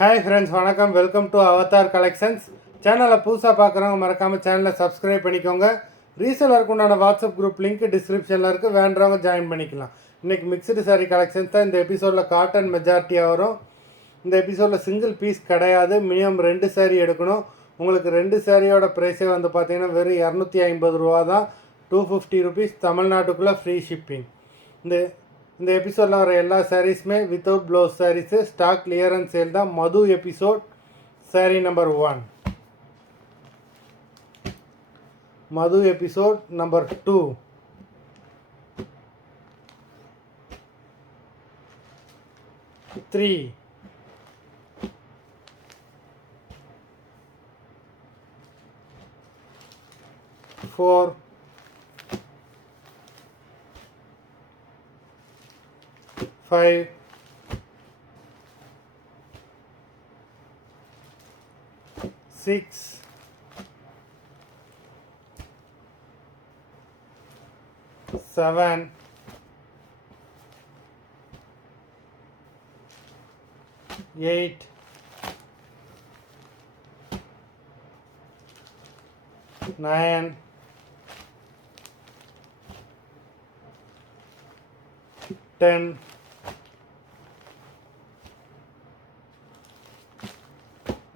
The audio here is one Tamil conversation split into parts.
ஹாய் ஃப்ரெண்ட்ஸ், வணக்கம். Welcome to Avatar collections. சேனலை புதுசாக பார்க்குறவங்க மறக்காமல் சேனலை சப்ஸ்கிரைப் பண்ணிக்கோங்க. ரீசேலருக்கு உண்டான வாட்ஸ்அப் குரூப் லிங்க் டிஸ்கிரிப்ஷனில் இருக்குது, வேண்டவங்க ஜாயின் பண்ணிக்கலாம். இன்றைக்கி மிக்சடு சாரீ கலெக்ஷன்ஸ் தான் இந்த எபிசோடில் காட்டன் மெஜாரிட்டியாக வரும். இந்த எபிசோடில் சிங்கிள் பீஸ் கிடையாது, மினிமம் 2 சாரீ எடுக்கணும். உங்களுக்கு 2 சாரியோட ப்ரைஸே வந்து பார்த்தீங்கன்னா வெறும் 250 ரூபா தான். 250 ருபீஸ், தமிழ்நாட்டுக்குள்ளே ஃப்ரீ ஷிப்பிங். இந்த எபிசோடில் வர எல்லா சாரீஸுமே without blouse saris. Stock clearance sale தான். Madhu episode sari number 1, Madhu episode number 2, three, 4, 5, 6, 7, 8, 9, 10,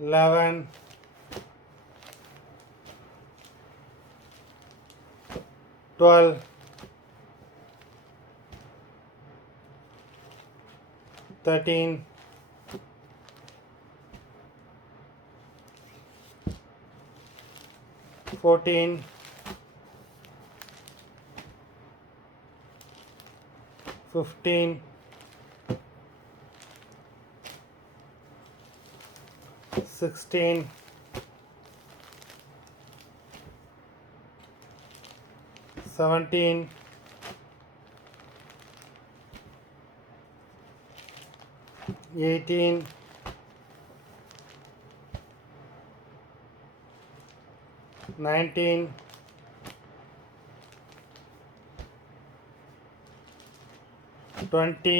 11, 12, 13, 14, 15, 16, 17, 18, 19, 20.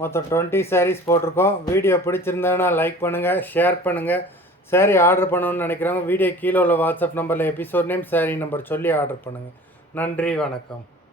மொத்தம் 20 சாரீஸ் போட்டிருக்கோம். வீடியோ பிடிச்சிருந்தேன்னா லைக் பண்ணுங்கள், ஷேர் பண்ணுங்கள். சாரீ ஆர்டர் பண்ணணும்னு நினைக்கிறவங்க வீடியோ கீழே உள்ள வாட்ஸ்அப் நம்பரில் எபிசோட் நேம், சாரீ நம்பர் சொல்லி ஆர்டர் பண்ணுங்கள். நன்றி, வணக்கம்.